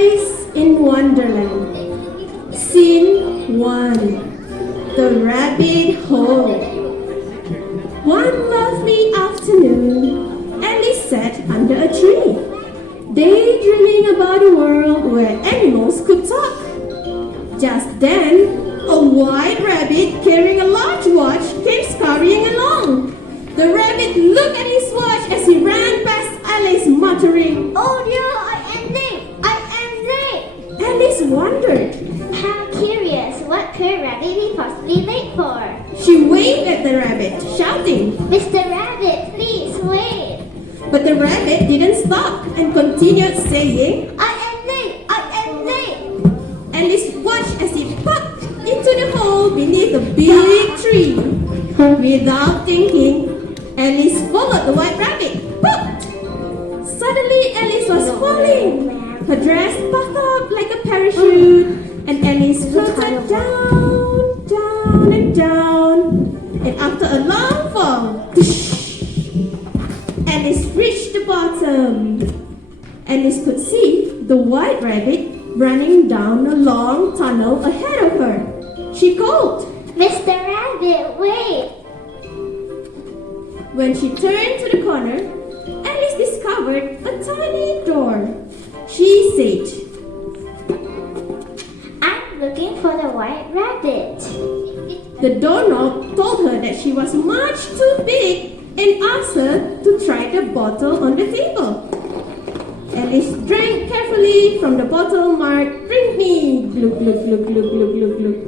Alice in Wonderland. Scene 1. The Rabbit Hole. One lovely afternoon, Alice sat under a tree, daydreaming about a world where animals could talk. Just then, a white rabbit carrying a large watch came scurrying along. The rabbit looked at his watch as he ran past Alice, muttering, "Oh dear, I am late! I am late!" Alice wondered. How curious, what could Rabbit be possibly late for? She waved at the rabbit, shouting, "Mr. Rabbit, please wait!" But the rabbit didn't stop and continued saying, "I am late! I am late!" Alice watched as he popped into the hole beneath a big tree. Without thinking, Alice followed the white rabbit. Pop! Suddenly, Alice was falling. Her dress puffed up like a parachute, and Alice floated down, down, and down. And after a long fall, Alice reached the bottom. Alice could see the white rabbit running down a long tunnel ahead of her. She called, "Mr. Rabbit, wait!" When she turned to the corner, Alice discovered a tiny door. She said, "I'm looking for the white rabbit." The doorknob told her that she was much too big and asked her to try the bottle on the table. Alice drank carefully from the bottle marked "Drink me," glug, glug, glug, glug, glug, glug, glug.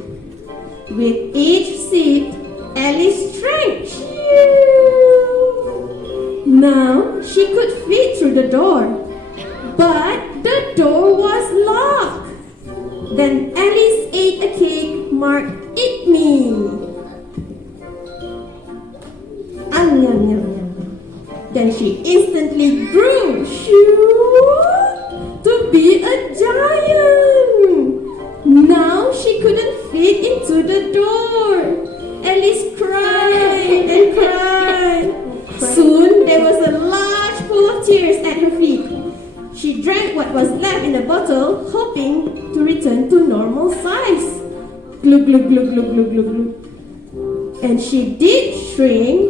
With each sip, Alice drank. Now she could fit through the door, but the door was locked. Then Alice ate a cake marked "Eat me." Yum, yum, yum. Then she instantly grew to be a giant. Now she couldn't fit into the door. Alice cried and cried. Soon there was a large pool of tears at her feet. She drank what was left in the bottle, hoping to return to normal size. Glug, glug, glug, glug, glug, glug, glug. And she did shrink,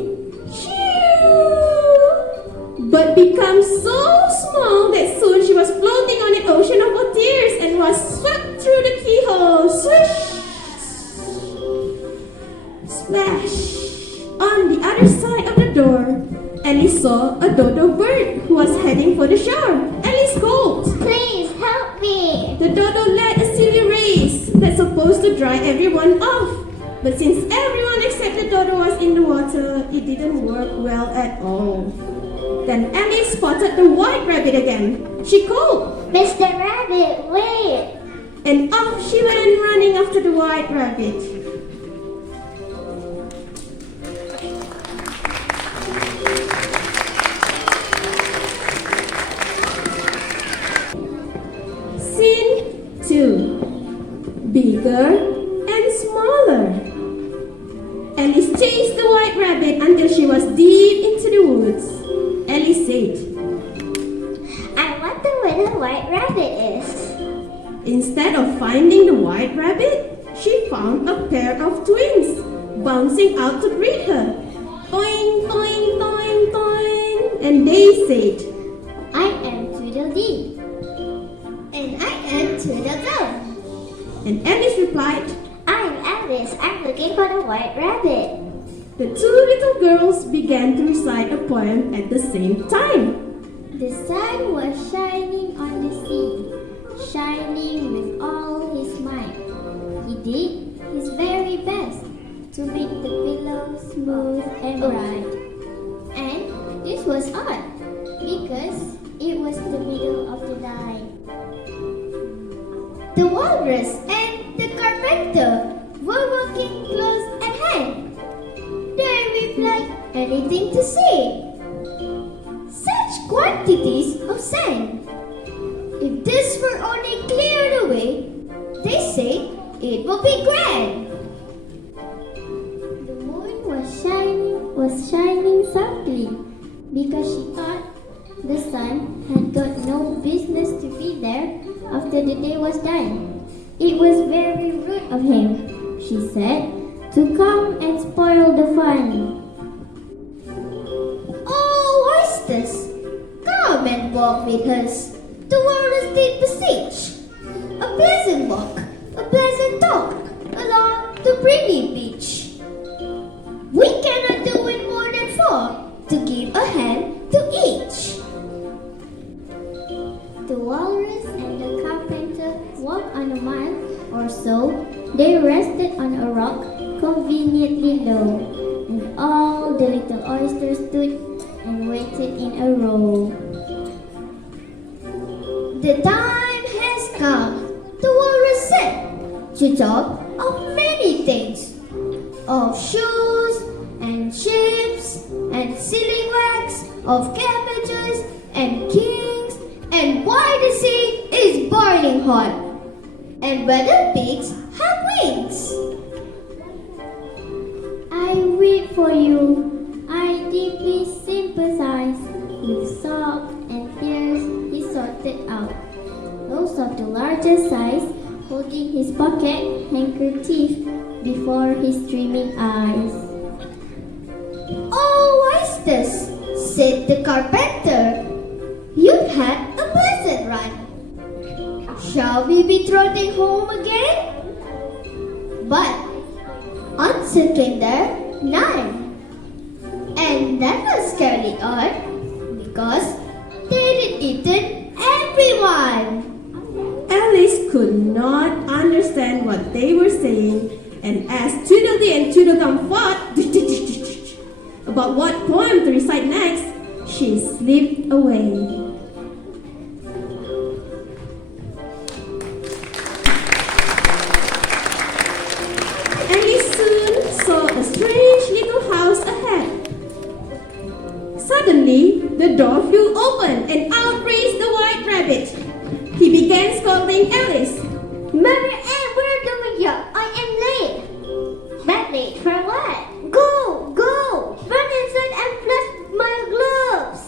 but become so small that soon she was floating on an ocean of tears and was swept through the keyhole. Swish! Splash! On the other side of the door, Alice saw a dodo bird who was heading for the shore. Alice called, "Please help me!" The dodo led a silly race that's supposed to dry everyone off. But since everyone except the dodo was in the water, it didn't work well at all. Then Alice spotted the white rabbit again. She called, "Mr. Rabbit, wait!" And off she went running after the white rabbit. Scene 2. Bigger and smaller. Alice chased the white rabbit until she was deep into the woods. Alice said, "I wonder where the white rabbit is." Instead of finding the white rabbit, she found a pair of twins bouncing out to greet her. Toing, toing, toing, toing. And they said, "I am Tweedledee." "And I am Tweedledum." And Alice replied, "I'm Alice. I'm looking for the white rabbit." The two little girls began to recite a poem at the same time. The sun was shining on the sea, shining with all his might. He did his very best to make the pillow smooth and bright. And this was odd, because it was the middle of the night. The walrus and the carpenter were walking close at hand. They replied, "Anything to say? Such quantities of sand! If this were only cleared away, they say it will be grand." The moon was shining softly because she thought the sun had got no business to be there after the day was done. It was very rude of him, she said, to come and spoil the fun. Oh, oysters, come and walk with us towards the passage. A pleasant walk, a pleasant talk along the pretty beach. We cannot do it more than four to give a hand to each. The walrus and the carpenter walked on a mile or so. They rested on a rock conveniently low, and all the little oysters stood and waited in a row. The time has come, the walrus said, to talk of many things, of shoes and ships and sealing wax, of cabbages and kings, and why the sea is boiling hot, and whether pigs have wings. I weep for you, I deeply sympathize with sobs and tears he sorted out, those of the larger size, holding his pocket handkerchief before his streaming eyes. Oh, oysters, said the carpenter, you've had a pleasant run. Shall we be trotting home again? But answer came there none. And that was scarcely odd, because they'd eaten everyone. Alice could not understand what they were saying, and as Tweedledee and Tweedledum fought about what poem to recite next, she slipped away. Alice soon saw a strange little house ahead. Suddenly, the door flew open and out raced the white rabbit. He began scolding Alice. Mary Ann, we're doing here. I am late. But late for what? Go! Run inside and flush my gloves.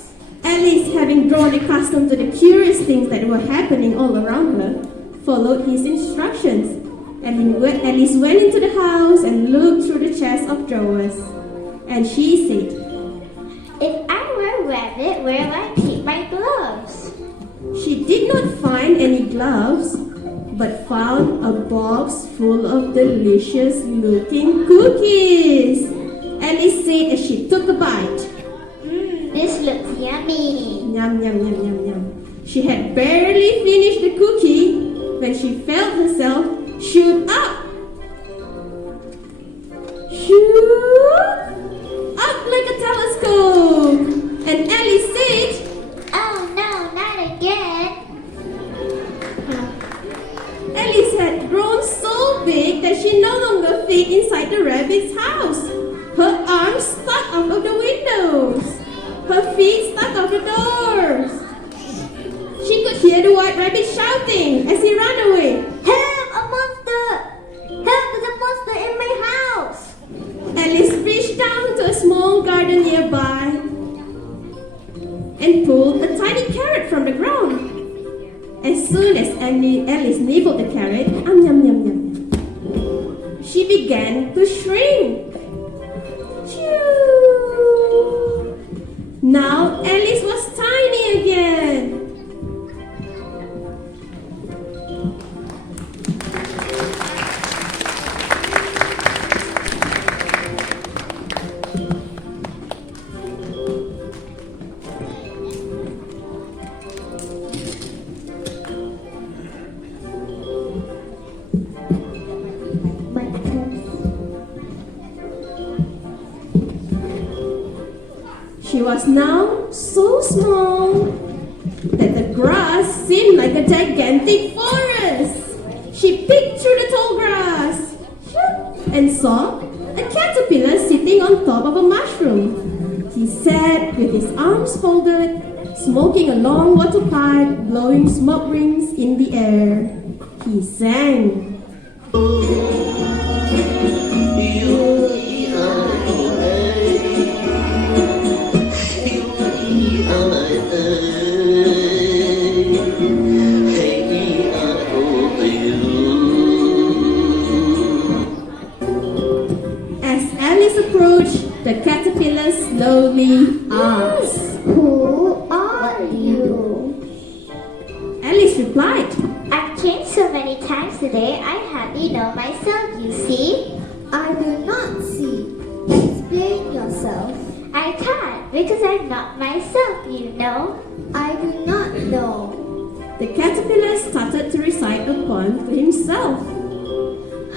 Alice, having grown accustomed to the curious things that were happening all around her, followed his instructions. And Alice went into the house and looked through the chest of drawers. And she said, if I were a rabbit, where will I keep my gloves? She did not find any gloves, but found a box full of delicious-looking cookies. Alice said as she took a bite. This looks yummy. Yum, yum, yum, yum, yum. She had barely finished the cookie when she felt herself shoot up. Shoot up like a telescope. And Alice said, oh no, not again. Alice had grown so big that she no longer fit inside the rabbit's house. Her arms stuck out of the windows. Her feet stuck out the doors. She could hear the white rabbit shouting as he ran away. Help, a monster! Help, there's a monster in my house! Alice reached down to a small garden nearby and pulled a tiny carrot from the ground. As soon as Alice nibbled the carrot, yum, yum, yum, she began to shrink. Now Alice was tiny again. She was now so small that the grass seemed like a gigantic forest. She peeked through the tall grass and saw a caterpillar sitting on top of a mushroom. He sat with his arms folded, smoking a long water pipe, blowing smoke rings in the air. He sang. quickly asked. Who are you? Alice replied. I've changed so many times today, I hardly know myself, you see. I do not see. Explain yourself. I can't, because I'm not myself, you know. I do not know. The caterpillar started to recite a poem for himself.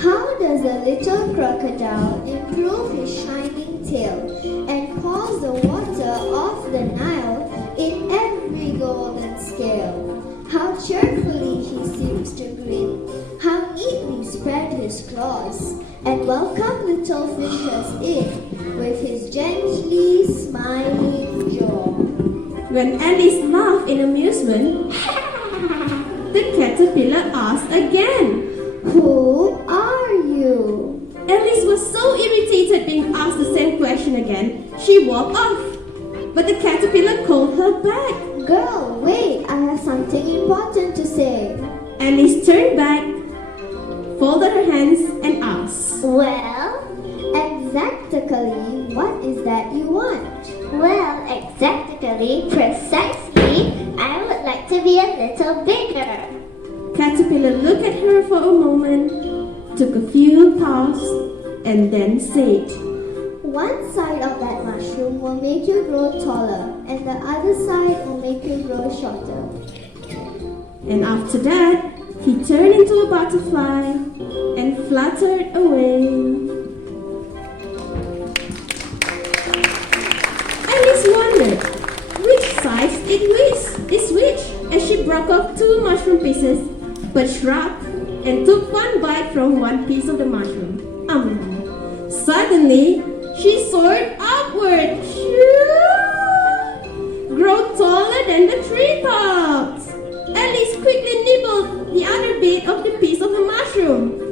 How does a little crocodile improve his shining tail and pours the water of the Nile in every golden scale? How cheerfully he seems to grin, how neatly spread his claws, and welcome little fishes in with his gently smiling jaw. When Alice laughed in amusement, the caterpillar asked again. Who are you? Alice was so irritated being asked the same question again, she walked off. But the caterpillar called her back. Girl, wait, I have something important to say. Alice turned back, folded her hands and asked. Well, Exactly, what is that you want? precisely, I would like to be a little bigger. Caterpillar looked at her for a moment, took a few puffs, and then said, One side of that mushroom will make you grow taller, and the other side will make you grow shorter. And after that, he turned into a butterfly and fluttered away. Alice wondered which size is which as she broke off 2 mushroom pieces, but shrugged and took one bite from one piece of the mushroom. Suddenly, she soared upward, grow taller than the treetops. Alice quickly nibbled the other bit of the piece of the mushroom,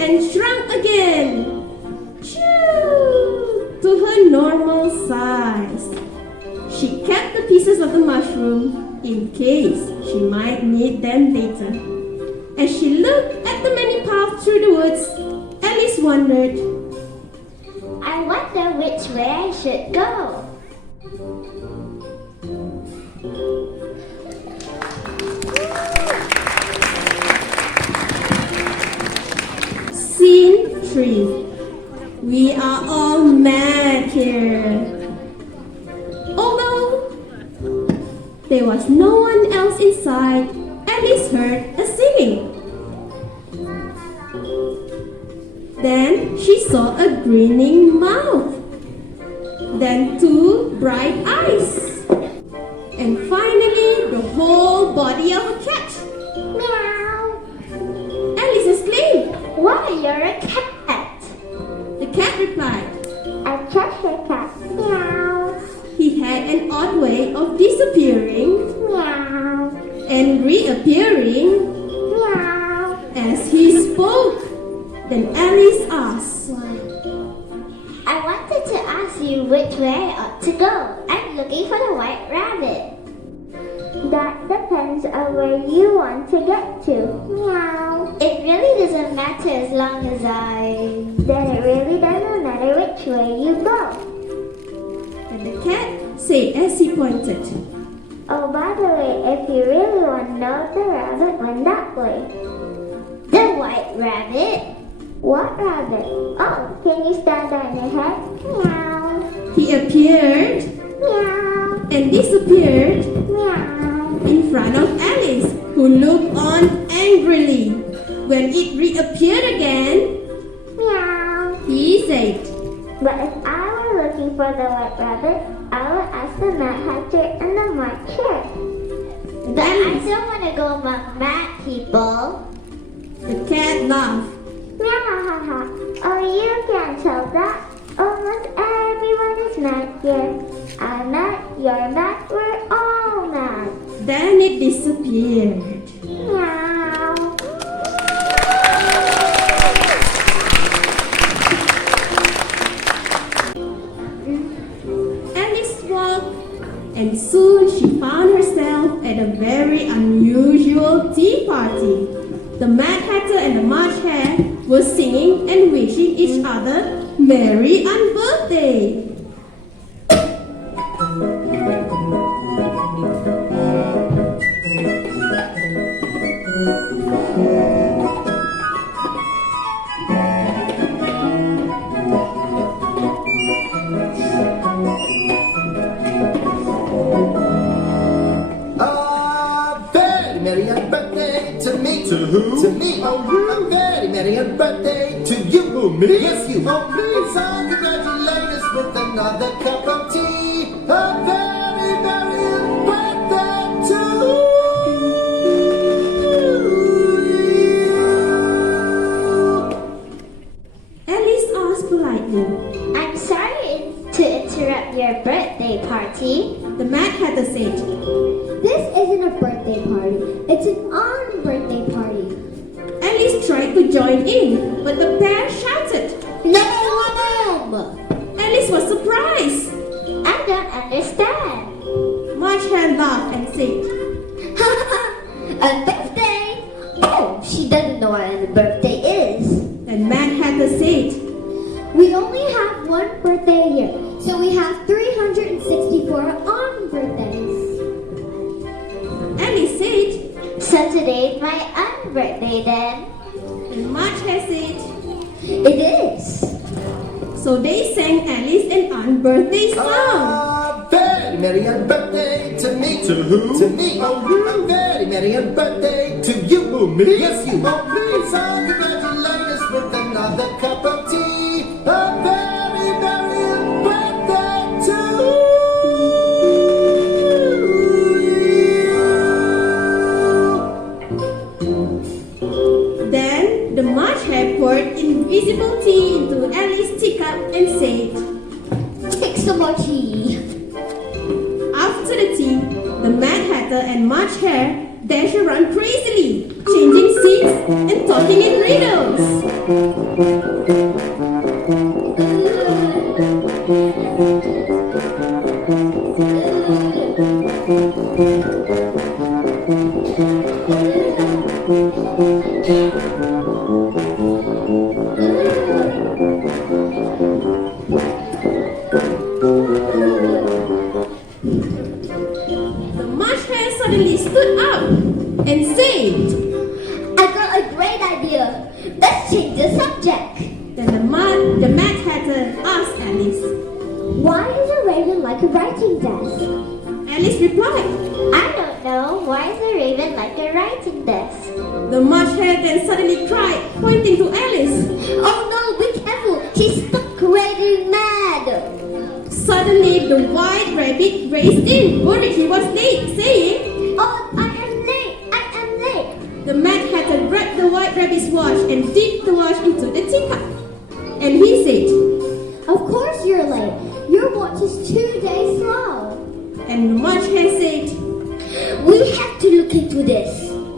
and shrunk again to her normal size. She kept the pieces of the mushroom in case she might need them later. As she looked at the many paths through the woods, Alice wondered, I wonder which way I should go. Scene 3. We are all mad here. Although there was no one else inside, Alice heard a singing. Then she saw a grinning mouth, then 2 bright eyes, and finally the whole body of a cat. Meow. Alice exclaimed. Why, you're a cat. The cat replied. A Cheshire Cat. Meow. He had an odd way of disappearing Meow. and reappearing Meow. as he spoke. Then Alice asked, I wanted to ask you which way I ought to go. I'm looking for the white rabbit. That depends on where you want to get to. Meow. It really doesn't matter as long as Then it really doesn't matter which way you go. and the cat said as he pointed. Oh, by the way, if you really want to know, the rabbit went that way. The white rabbit? What rabbit? Oh, can you stand on your head? Meow. He appeared Meow. and disappeared Meow. in front of Alice, who looked on angrily. When it reappeared again, Meow. he said, But if I were looking for the white rabbit, I would ask the Mad Hatter and the Mad Chair. But I don't want to go among mad people. The cat laughed. Meow. Oh, you can't tell that. Almost everyone is mad here. I'm mad, you're mad, we're all mad. Then it disappeared. Meow. Alice walked, and soon she found herself at a very unusual tea party. The Mad Hatter and the March Hare were singing and wishing each other merry unbirthday. To who? To me. Oh, you. A very merry birthday to you. Who, me? Yes, you. Oh, me. And so congratulate us with another cup of tea. A very merry birthday to you. Alice asked politely. I'm sorry to interrupt your birthday party. The Mad Hatter said. This isn't a birthday party. It's an on-birthday party. Alice tried to join in, but the bear shouted. No! Alice was surprised. I don't understand. March Hare laughed and said, A birthday? Oh, she doesn't know what a birthday is. and Mad Hatter said, We only have one birthday a year, so we have 364 on-birthdays. Alice said, So today's my birthday then. and March Hare said, It is. so they sang Alice and Anne's birthday song. A very merry birthday to me. To who? To me. Oh, you. A very merry birthday to you. Who, me? Yes, you. Oh, me. And so congratulate us with another cup of tea. A very merry birthday to you. Then the March Hare poured invisible tea into Alice's teacup and said, Take some more tea. after the tea, the Mad Hatter and March Hare dashed around crazily, changing seats and talking in riddles. The March Hare suddenly stood up and said, I got a great idea. Let's change the subject. then the Mad Hatter asked Alice. Why is a raven like a writing desk? Alice replied. I don't know. Why is a raven like a writing desk? The March Hare then suddenly cried, pointing to Alice. Oh no, be careful. She's stuck crazy mad. Suddenly, the white rabbit raced in, worried he was late, saying, Oh, I am late. I am late. The Mad Hatter grabbed the white rabbit's watch and dipped the watch into the teacup. And he said, Of course you're late. Your watch is 2 days slow. and the March Hare said, We have to look into this.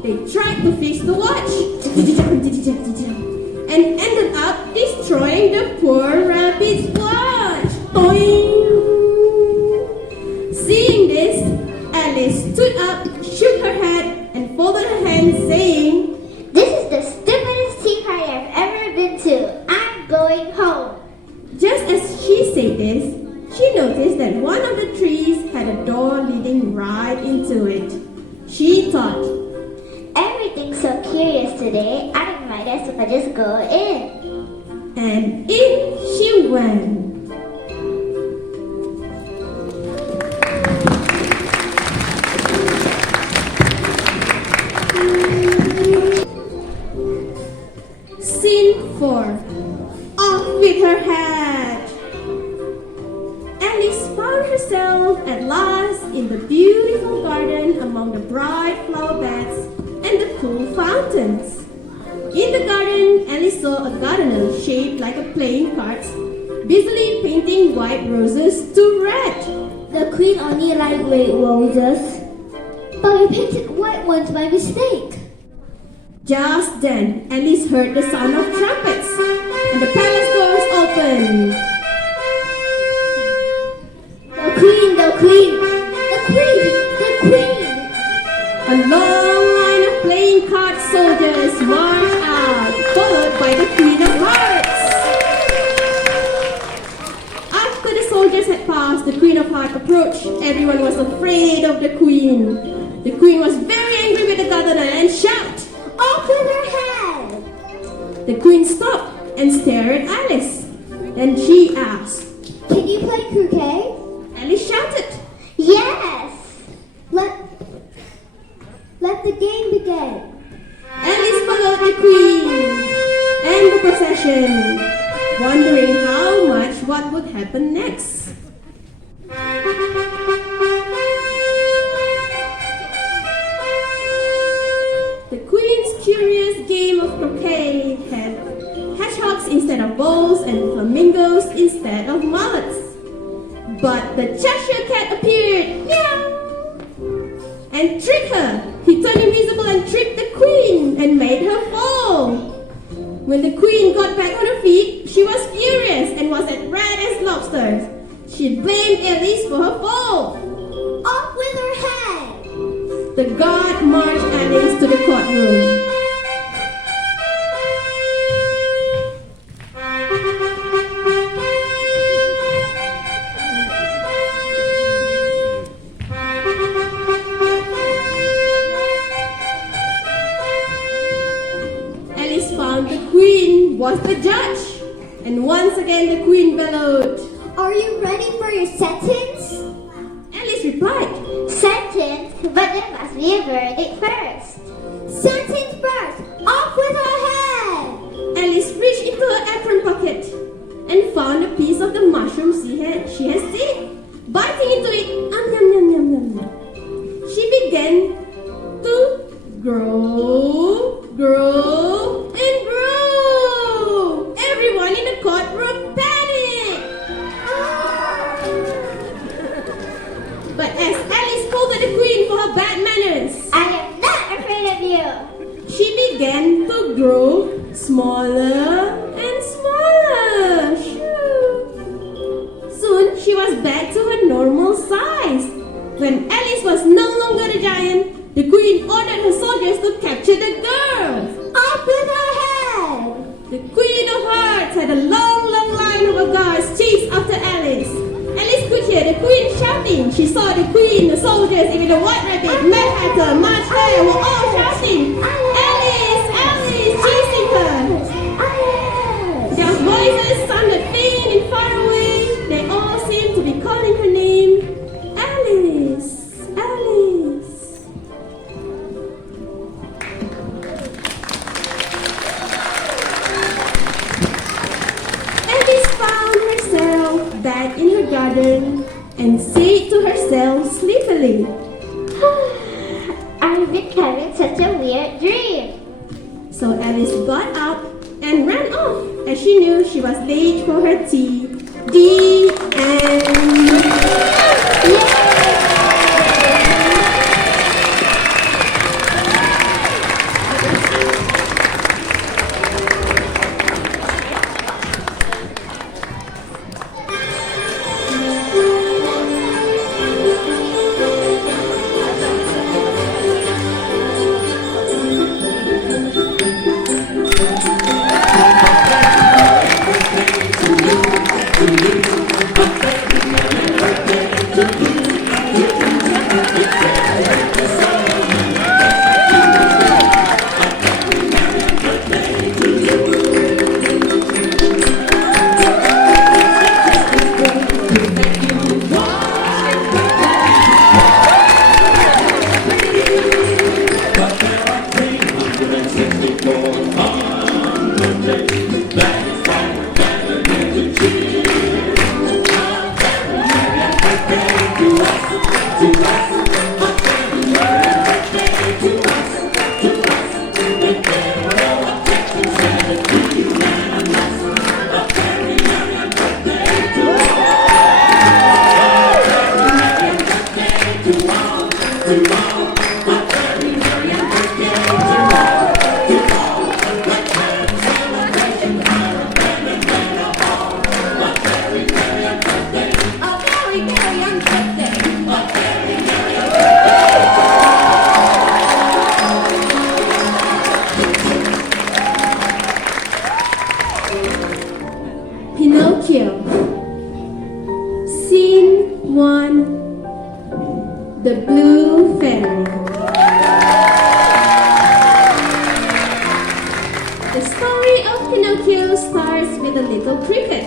they tried to fix the watch and ended up destroying the poor rabbit's watch. Toing! Seeing this, Alice stood up, shook her head, and folded her hands, saying, This is the stupidest tea party I've ever been to. I'm going home. Just as she said this, she noticed that one of the trees had a door leading right into it. She thought, Everything's so curious today. I might as well just go in. and in she went. Scene 4. Off with her hat. Alice found herself at last in the beautiful garden among the bright flower beds and the cool fountains. In the garden, Alice saw a gardener shaped like a playing cards, busily painting white roses to red. The queen only liked red roses. But we painted white ones by mistake. Just then, Alice heard the sound of trumpets, and the palace doors opened. The queen, the queen, the queen, the queen. A long line of playing card soldiers marched out, followed by the Queen of Hearts. After the soldiers had passed, the Queen of Hearts approached. Everyone was afraid of the Queen. The Queen was very angry with the gardener and shouted, Off with her head. The Queen stopped and stared at Alice. Then she asked. Can you play croquet? Alice shouted. Yes! Let the game begin. Alice followed the queen and the procession, wondering what would happen next. The queen's curious game of croquet had hedgehogs instead of bowls and flamingos instead of mullets. But the Cheshire Cat appeared, meow, and tricked her. He turned invisible and tricked the queen and made her fall. When the queen got back on her feet, she was furious and was as red as lobsters. She blamed Alice for her fall. Off with her head! The guard marched Alice to the courtroom. Alice found the queen was the judge, and once again the queen bellowed, Are you ready for your sentence? Alice replied, Sentence, but there must be a verdict first. Sentence first! Off with her head! Alice reached into her apron pocket and found a piece of the mushroom she had seen. Biting into it, yum, yum, yum, yum, yum. She began to grow, and grow. Everyone in the courtroom panicked. But as Alice scolded the queen for her bad manners, I am not afraid of you. she began to grow smaller and smaller. Soon she was back to her normal size. When Alice was no longer a giant, the queen ordered her soldiers to capture the girl. Off with her head! The Queen of Hearts had a long line of guards chase after Alice. Alice could hear the queen shouting. She saw the queen, the soldiers, even the white rabbit, Mad Hatter, March Hare were all shouting, Alice, Alice, chasing her. Their voices sounded faint and far away. They all seemed to be calling her name, Alice, Alice. Alice found herself back in her garden and said to herself sleepily, I've been having such a weird dream. So Alice got up and ran off as she knew she was late for her tea. The end. Pinocchio. Scene 1. The Blue Fairy. The story of Pinocchio starts with a little cricket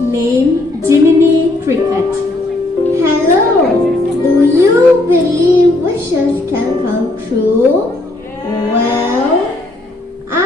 named Jiminy Cricket. Hello! Do you believe wishes can come true? Well, I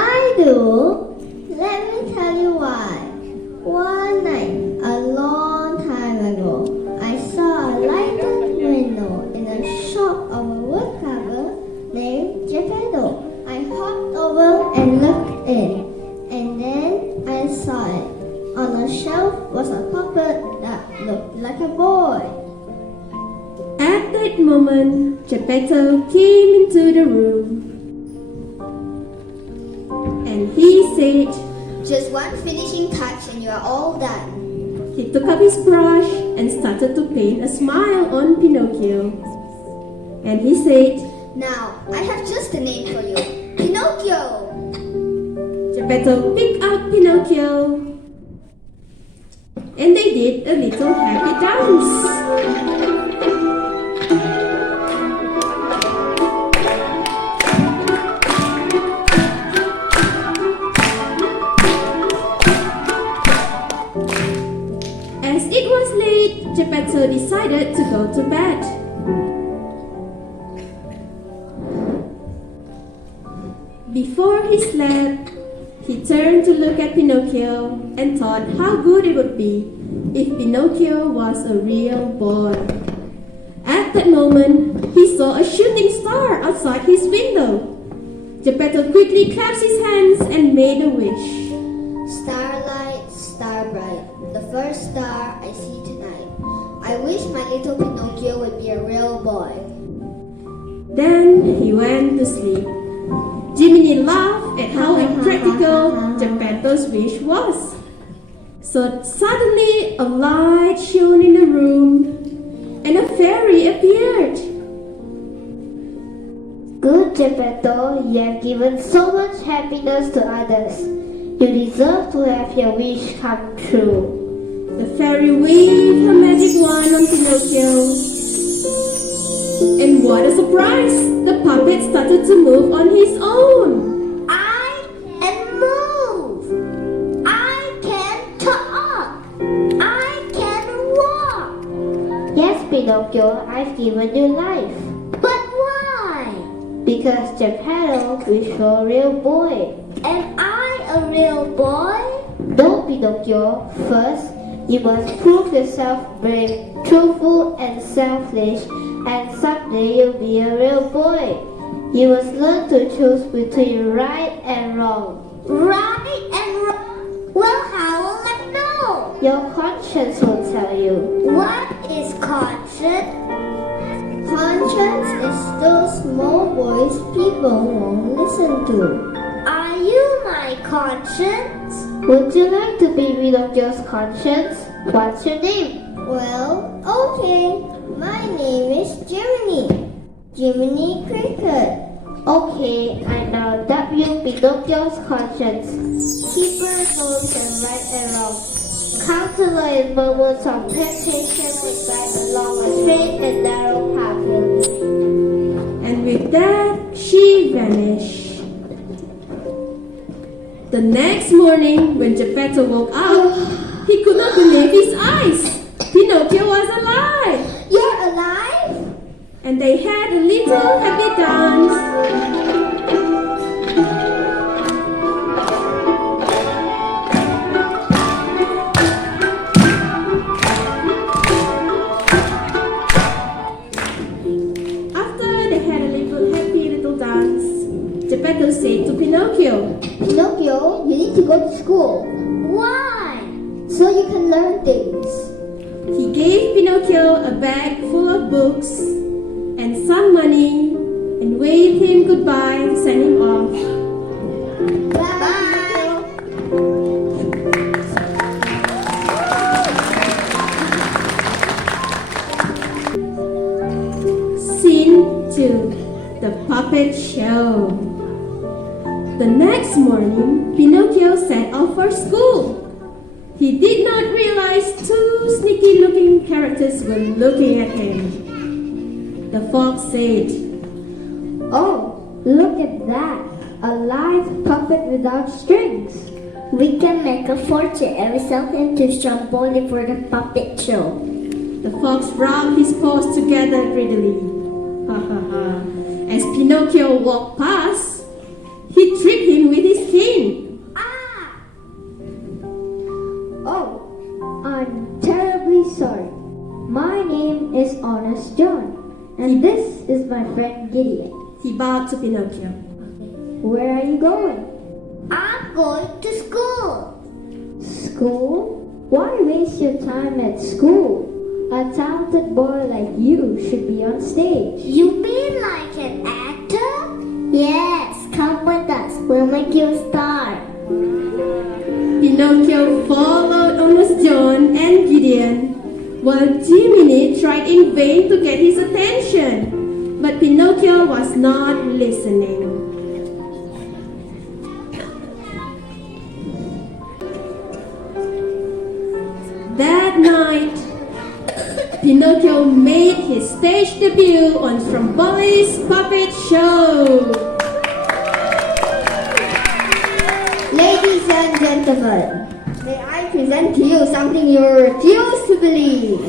moment, Geppetto came into the room. And he said, Just one finishing touch and you are all done. he took up his brush and started to paint a smile on Pinocchio. And he said, Now, I have just a name for you. Pinocchio! Geppetto picked up Pinocchio. And they did a little happy dance. As it was late, Geppetto decided to go to bed. Before he slept, he turned to look at Pinocchio and thought how good it would be if Pinocchio was a real boy. At that moment, he saw a shooting star outside his window. Geppetto quickly clapped his hands and made a wish. Starlight, star bright, the first star I see tonight. I wish my little Pinocchio would be a real boy. Then he went to sleep. Jiminy laughed at how impractical Geppetto's wish was. So suddenly a light shone in the room and a fairy appeared. Good Geppetto, you have given so much happiness to others. You deserve to have your wish come true. The fairy waved her magic wand on Pinocchio. And what a surprise! The puppet started to move on his own. I can move. I can talk. I can walk. Yes, Pinocchio, I've given you life. But why? Because Geppetto is a real boy. Am I a real boy? No, Pinocchio. First, you must prove yourself brave, truthful, and selfish. And someday you'll be a real boy. You must learn to choose between right and wrong. Right and wrong? Well, how will I know? Your conscience will tell you. What is conscience? Conscience is those small voice people won't listen to. Are you my conscience? Would you like to be Pinocchio's conscience? What's your name? Well, okay. My name is Jiminy. Jiminy Cricket. Okay, I now dub you Pinocchio's conscience. Keeper knows and right and wrong. Counselor in moments of temptation would guide along a straight and narrow path. And with that, she vanished. The next morning, when Geppetto woke up, he could not believe his eyes. Pinocchio was alive. You're alive? And they had a little happy dance. After they had a happy little dance, Geppetto said to Pinocchio, Pinocchio, you need to go to school. Why? So you can learn things. He gave Pinocchio a bag full of books and some money and waved him goodbye to send him off. Bye. Scene 2. The Puppet Show. The next morning, Pinocchio set off for school. He did not realize two sneaky-looking characters were looking at him. The fox said, Oh, look at that. A live puppet without strings. We can make a fortune and we sell him to Stromboli for the puppet show. The fox rubbed his paws together greedily. Ha ha ha. As Pinocchio walked past, he tripped him with his cane. Oh, I'm terribly sorry. My name is Honest John, and this is my friend Gideon. He bowed to Pinocchio. Where are you going? I'm going to school. School? Why waste your time at school? A talented boy like you should be on stage. You mean like an actor? Yes, come with us. We'll make you a star. Pinocchio followed almost John and Gideon, while Jiminy tried in vain to get his attention. But Pinocchio was not listening. That night, Pinocchio made his stage debut on Stromboli's puppet show. Ladies and gentlemen, may I present to you something you refuse to believe.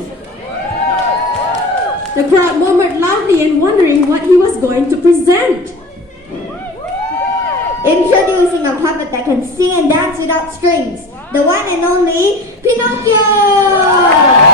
The crowd murmured loudly and wondering what he was going to present. Introducing a puppet that can sing and dance without strings, the one and only Pinocchio!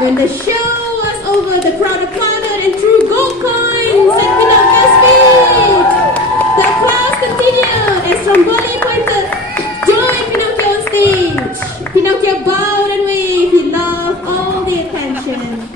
When the show was over, the crowd applauded and threw gold coins at Pinocchio's feet. The applause continued as Stromboli pointed, "Join Pinocchio on stage." Pinocchio bowed and waved. He loved all the attention.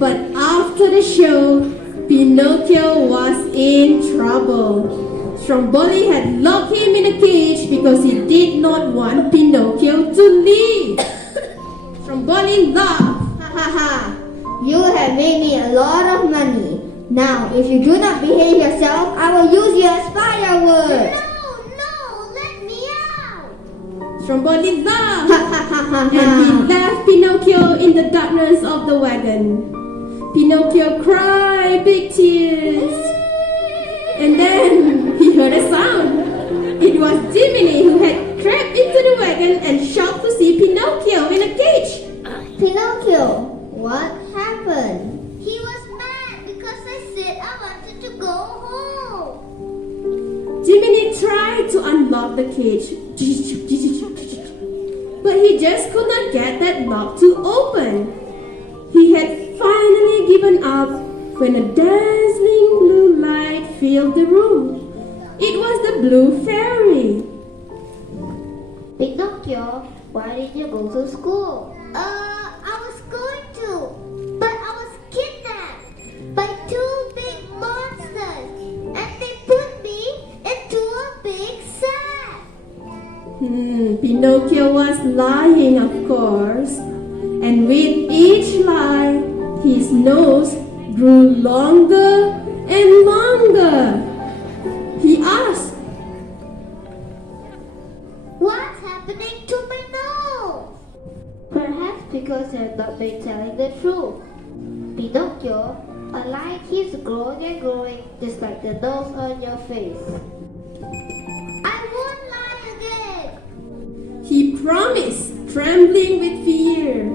But after the show, Pinocchio was in trouble. Stromboli had locked him in a cage because he did not want Pinocchio to leave. Stromboli laughed. Ha ha ha. You have made me a lot of money. Now, if you do not behave yourself, I will use you as firewood. No, let me out. Stromboli laughed. And he left Pinocchio in the darkness of the wagon. Pinocchio cried big tears. And then he heard a sound. It was Jiminy who had crept into the wagon and shocked to see Pinocchio in a cage. Pinocchio, what happened? He was mad because I said I wanted to go home. Jiminy tried to unlock the cage, but he just could not get that lock to open. He had finally given up when a dazzling blue light filled the room. It was the Blue Fairy. Pinocchio, why did you go to school? I was going to, but I was kidnapped by two big monsters and they put me into a big sack. Pinocchio was lying, of course. And with each lie, his nose grew longer and longer. He asked, What's happening to my nose? Perhaps because you have not been telling the truth. Pinocchio, a lie keeps growing and growing, just like the nose on your face. I won't lie again. he promised, trembling with fear.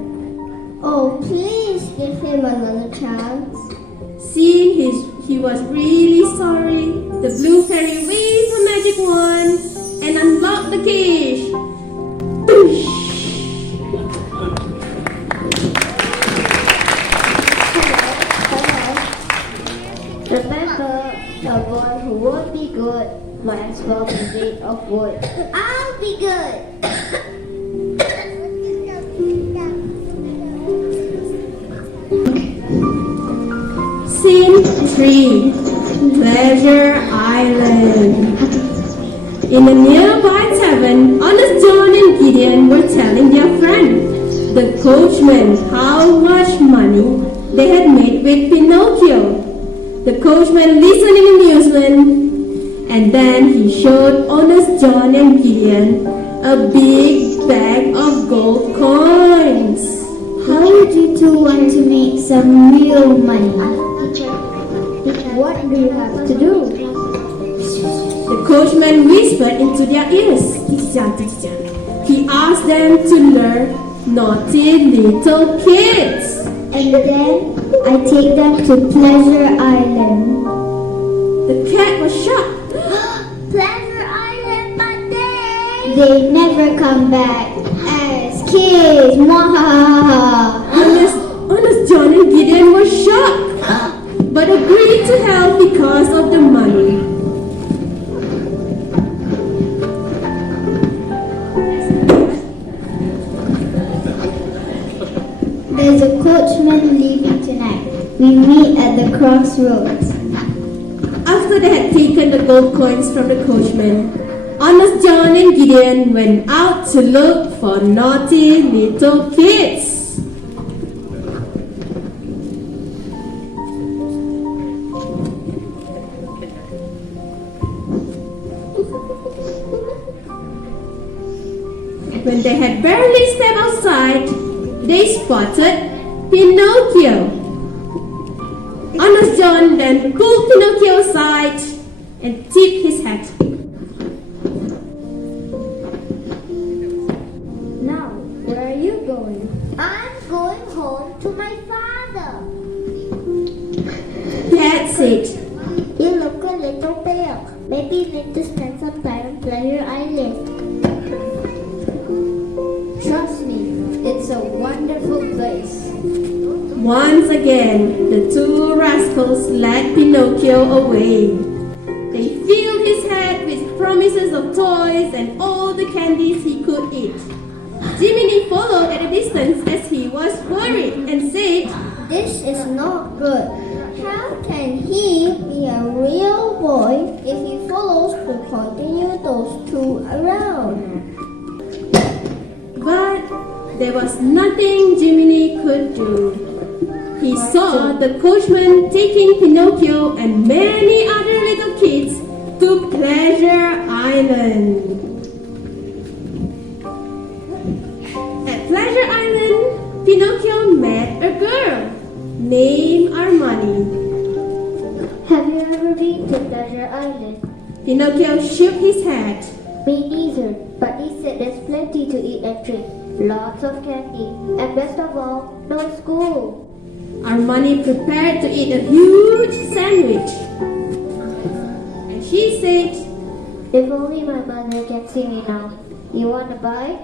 Oh, please give him another chance. Seeing he was really sorry, the Blue Fairy waved a magic wand and unlocked the cage. Remember, a boy who won't be good might as well be made of wood. I'll be good. Scene 3. Pleasure Island. In a nearby tavern, honest John and Gideon were telling their friend, the coachman, how much money they had made with Pinocchio. The coachman listened in amusement, and then he showed honest John and Gideon a big bag of gold coins. How would you two want to make some real money? What do you have to do? The coachman whispered into their ears. He asked them to lure naughty little kids. And then I take them to Pleasure Island. The cat was shocked. Pleasure Island, but They never come back as kids. Mwahaha. Honest John and Gideon were shocked, but agreed to help because of the money. There's a coachman leaving tonight. We meet at the crossroads. After they had taken the gold coins from the coachman, honest John and Gideon went out to look for naughty little kids. When they had barely stepped outside, they spotted Pinocchio. Honest John then pulled Pinocchio aside and tipped his hat. Now, where are you going? I'm going home to my father. Dad said, You look a little pale. Maybe you need to spend some time on Pleasure Island. Trust me, it's a wonderful place. Once again, the two rascals led Pinocchio away. They filled his head with promises of toys and all the candies he could eat. Jiminy followed at a distance as he was worried and said, This is not good. How can he be a real boy if he follows to continue those two around? but there was nothing Jiminy could do. He saw the coachman taking Pinocchio and many other little kids to Pleasure Island. At Pleasure Island, Pinocchio met a girl named Armani. Have you ever been to Pleasure Island? Pinocchio shook his head. Me neither, but he said there's plenty to eat and drink, lots of candy, and best of all, no school. Armani prepared to eat a huge sandwich. And she said, If only my mother can see me now. You want to buy?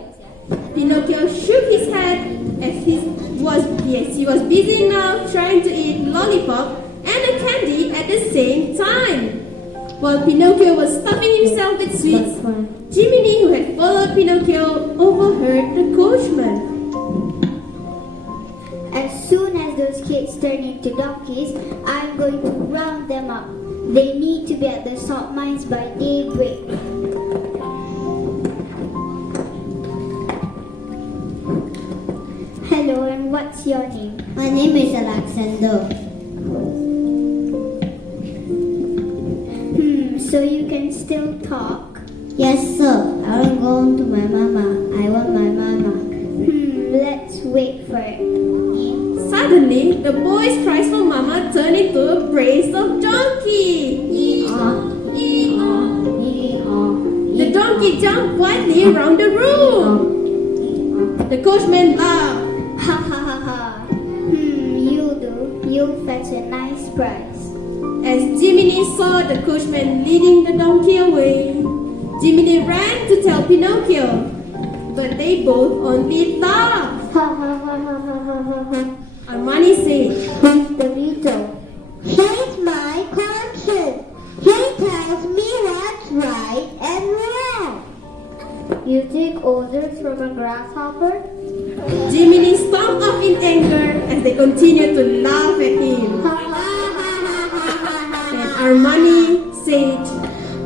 Pinocchio shook his head as he was busy now trying to eat lollipop and a candy at the same time. While Pinocchio was stuffing himself with sweets, Jiminy, who had followed Pinocchio, overheard the coachman. As soon as those kids turn into donkeys, I'm going to round them up. They need to be at the salt mines by daybreak. Hello, and what's your name? My name is Alexander. So you can still talk? Yes, sir. I want to go home to my mama. I want my mama. Let's wait for it. Suddenly, the boy's cries for mama turned into a brace of donkey. The donkey jumped wildly around the room. The coachman laughed. Ha ha ha ha. You'll do. You'll fetch a nice prize. As Jiminy saw the coachman leading the donkey away, Jiminy ran to tell Pinocchio, but they both only laughed. Ha ha ha ha ha ha ha. Armani said, The Vito. He's my conscience. He tells me what's right and wrong. You take orders from a grasshopper? Jiminy stomped off in anger as they continued to laugh at him. Ha ha ha Armani said,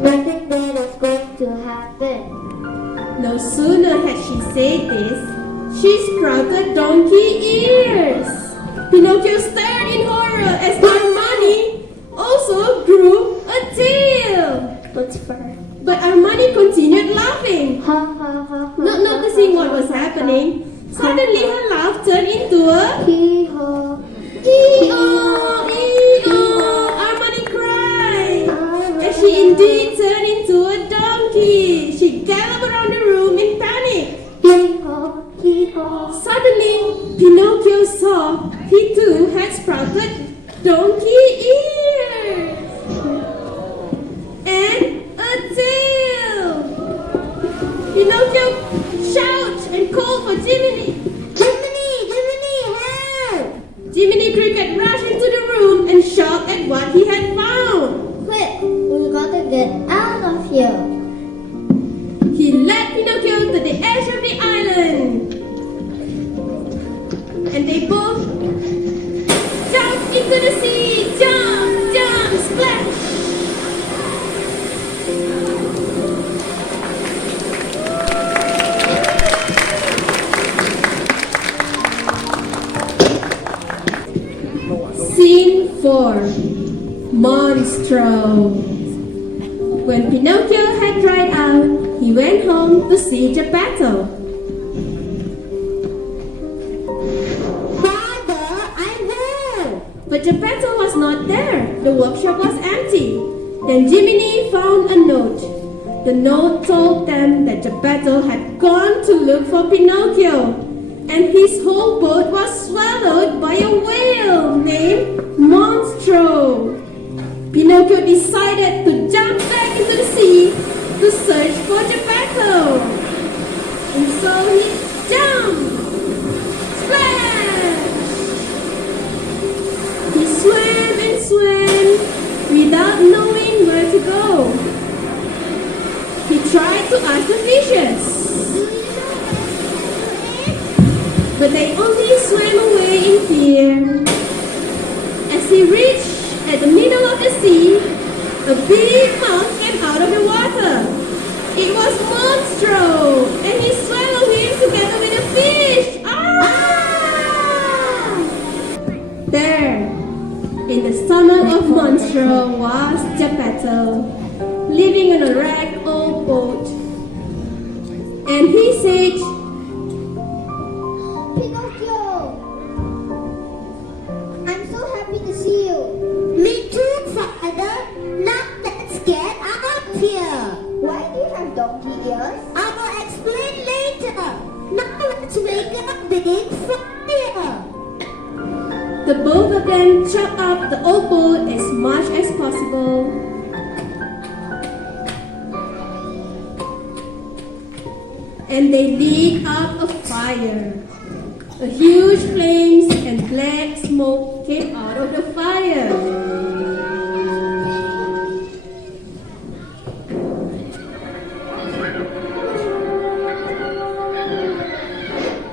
Nothing bad is going to happen. no sooner had she said this, she sprouted donkey ears. Pinocchio stared in horror as Armani also grew a tail. What's fur? But Armani continued laughing, Ha ha ha ha. not noticing what was happening. Suddenly her laugh turned into a Hee haw. ee-oh, ee-oh. Armani cried. As she indeed turned into a donkey. She galloped around the room in panic. Hee haw. Hee haw. Suddenly, Pinocchio saw he too had sprouted donkey ears and a tail. Pinocchio shouted and called for Jiminy. Jiminy, Jiminy, help! Jiminy Cricket rushed into the room and shocked at what he had found. Quick, we gotta get out of here. He led Pinocchio to the edge of the island. And they both jumped into the sea. Jump, jump, splash. Scene 4. Monstro. When Pinocchio had dried out, he went home to see Geppetto. Father, I'm here! But Geppetto was not there. The workshop was empty. Then Jiminy found a note. The note told them that Geppetto had gone to look for Pinocchio, and his whole boat was swallowed by a whale named Monstro. Pinocchio decided to jump back into the sea to search for Geppetto. And so he jumped. Splash! He swam and swam without knowing where to go. He tried to ask the fishes, but they only swam away in fear. As he reached at the middle of the sea, a big mouth came out of the water. It was Monstro, and he swallowed him together with a fish. Ah! There, in the stomach of Monstro was Geppetto, living in a wrecked old boat. And he said, Pinocchio! I'm so happy to see you. Me too, Father. Not that scared. I'm up here. Why do you have donkey ears? I will explain later. Now let's make a big fire. the both of them chopped up the old boat as much as possible. And they lit up a fire. A huge flames and black smoke came out of the fire.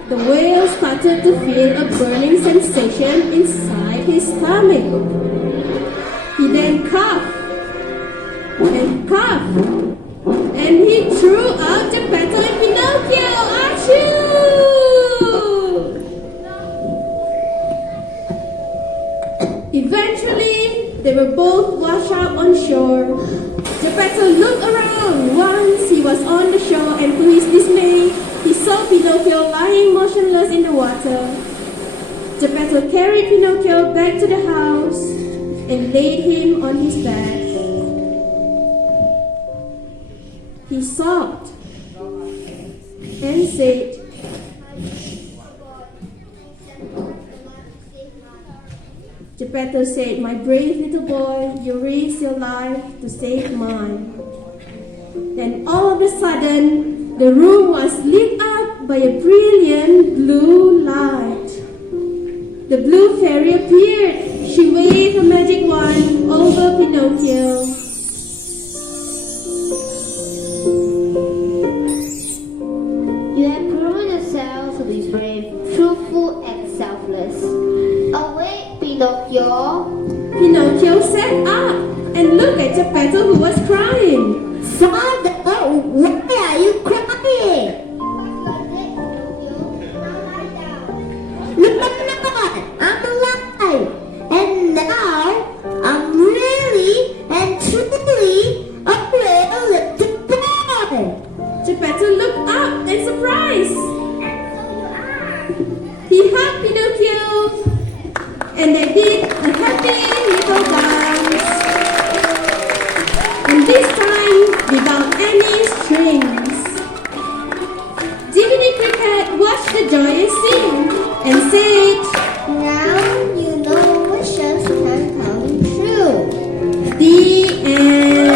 The whale started to feel a burning sensation inside his stomach. He then coughed and coughed, and he threw out Geppetto and Pinocchio. Achoo! Eventually, they were both washed up on shore. Geppetto looked around. Once he was on the shore, and to his dismay, he saw Pinocchio lying motionless in the water. Geppetto carried Pinocchio back to the house and laid him on his back. He sobbed and said, Geppetto said, "My brave little boy, you risked your life to save mine." Then all of a sudden, the room was lit up by a brilliant blue light. The blue fairy appeared. She waved a magic wand over Pinocchio. You have proven yourself to be brave, truthful, and selfless. Awake, Pinocchio. Pinocchio sat up and at Geppetto, who was crying. Father, why are you crying? Look, I'm alive. And now I'm really and truly a real little boy. Geppetto looked up in surprise. And so you are. He hugged Pinocchio, and they did a happy little dance. And this time, without any strings. Jiminy Cricket watched the Jaya sing and said, Now you know wishes can come true. "The end."